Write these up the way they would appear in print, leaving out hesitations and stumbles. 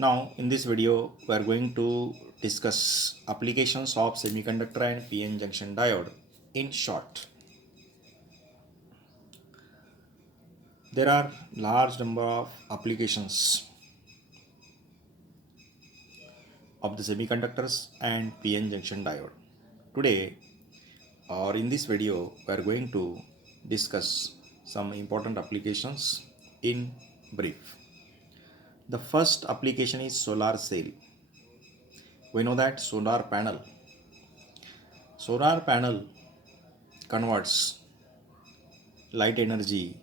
Now, in this video, we are going to discuss applications of semiconductor and PN junction diode. In short, there are large number of applications of the semiconductors and PN junction diode. Today, or in this video, we are going to discuss some important applications in brief. The first application is solar cell. We know that solar panel converts light energy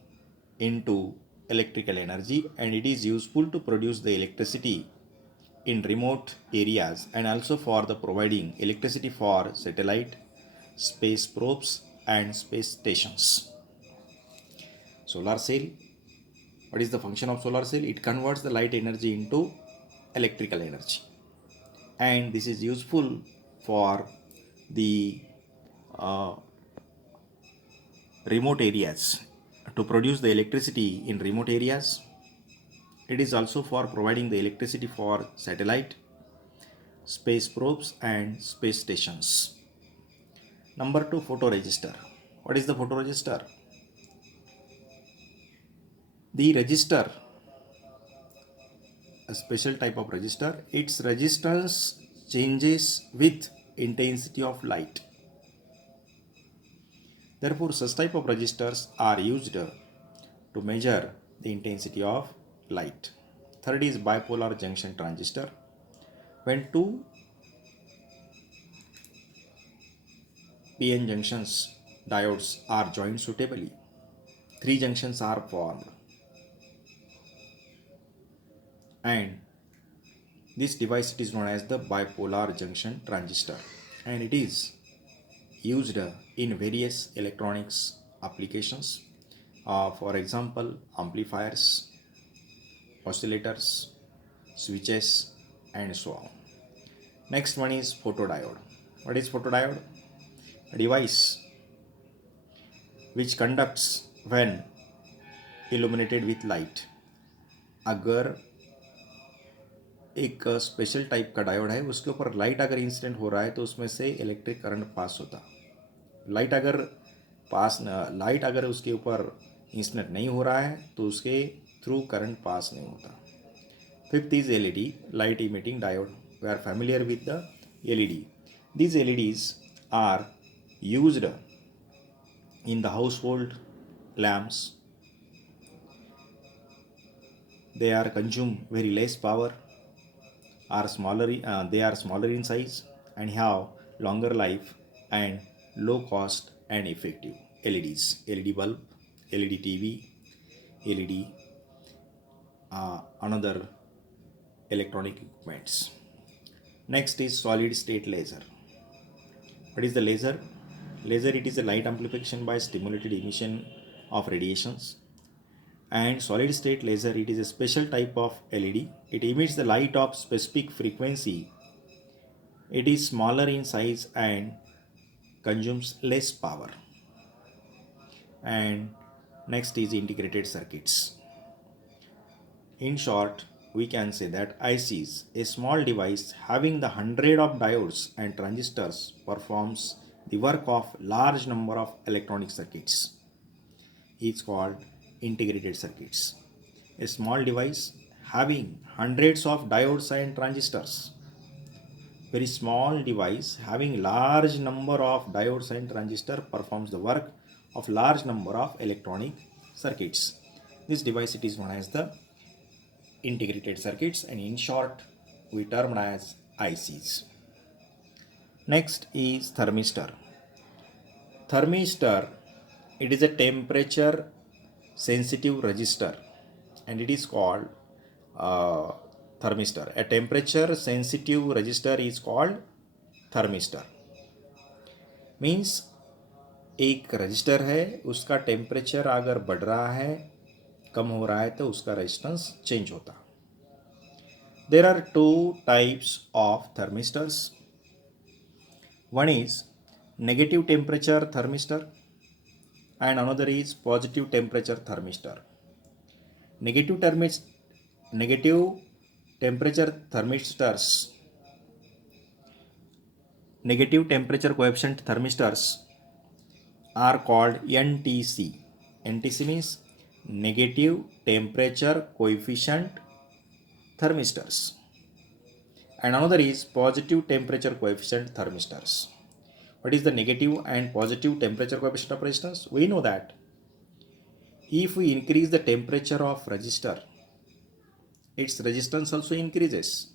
into electrical energy, and it is useful to produce the electricity in remote areas and also for the providing electricity for satellite, space probes and space stations. Solar cell, what is the function of solar cell? It converts the light energy into electrical energy, and this is useful for the remote areas, to produce the electricity in remote areas. It is also for providing the electricity for satellite, space probes and space stations. Number 2, photoresistor. What is the photoresistor? The resistor, a special type of resistor, its resistance changes with intensity of light. Therefore, such type of resistors are used to measure the intensity of light. Third is bipolar junction transistor. When two PN junctions diodes are joined suitably, three junctions are formed, and this device is known as the bipolar junction transistor, and it is used in various electronics applications, for example amplifiers, oscillators, switches and so on. Next one is photodiode. What is photodiode? A device which conducts when illuminated with light. अगर एक special type का diode है, उसके ऊपर light अगर incident हो रहा है तो उसमें से इलेक्ट्रिक करंट पास होता. लाइट अगर उसके ऊपर इंसिडेंट नहीं हो रहा है तो उसके थ्रू करंट पास नहीं होता. Fifth is LED, light emitting diode. We are familiar with the LED. These LEDs are used in the household lamps. They are consume very less power, they are smaller in size and have longer life and low cost and effective. LEDs, LED bulb, LED TV, LED, another electronic equipments. Next is solid state laser. What is the laser? Laser, it is a light amplification by stimulated emission of radiations. And solid state laser, it is a special type of LED. It emits the light of specific frequency. It is smaller in size and consumes less power. And next is integrated circuits. In short, we can say that ICs, a small device having the hundred of diodes and transistors, performs the work of large number of electronic circuits. It's called integrated circuits. A small device having hundreds of diodes and transistors. Very small device having large number of diodes and transistors performs the work of large number of electronic circuits. This device, it is known as the integrated circuits, and in short we termed as ICs. Next is thermistor. Thermistor, it is a temperature sensitive resistor and it is called thermistor. A temperature sensitive resistor is called thermistor. Means एक register है, उसका temperature अगर बढ़ रहा है, कम हो रहा है तो उसका रेजिस्टेंस चेंज होता. There are two types of thermistors. One is negative temperature thermistor and another is positive temperature thermistor. Negative temperature thermistors, negative temperature coefficient thermistors are called NTC. NTC means negative temperature coefficient thermistors, and another is positive temperature coefficient thermistors. What is the negative and positive temperature coefficient of resistors? We know that if we increase the temperature of resistor, its resistance also increases.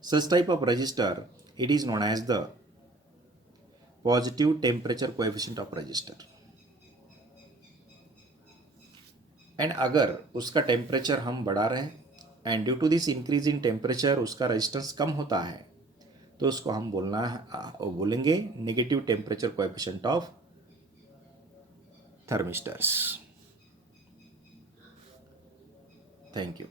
Such type of resistor, it is known as the positive temperature coefficient of resistor. And अगर उसका temperature हम बढ़ा रहे हैं and due to this increase in temperature उसका resistance कम होता है, तो उसको हम बोलेंगे negative temperature coefficient of thermistors. Thank you.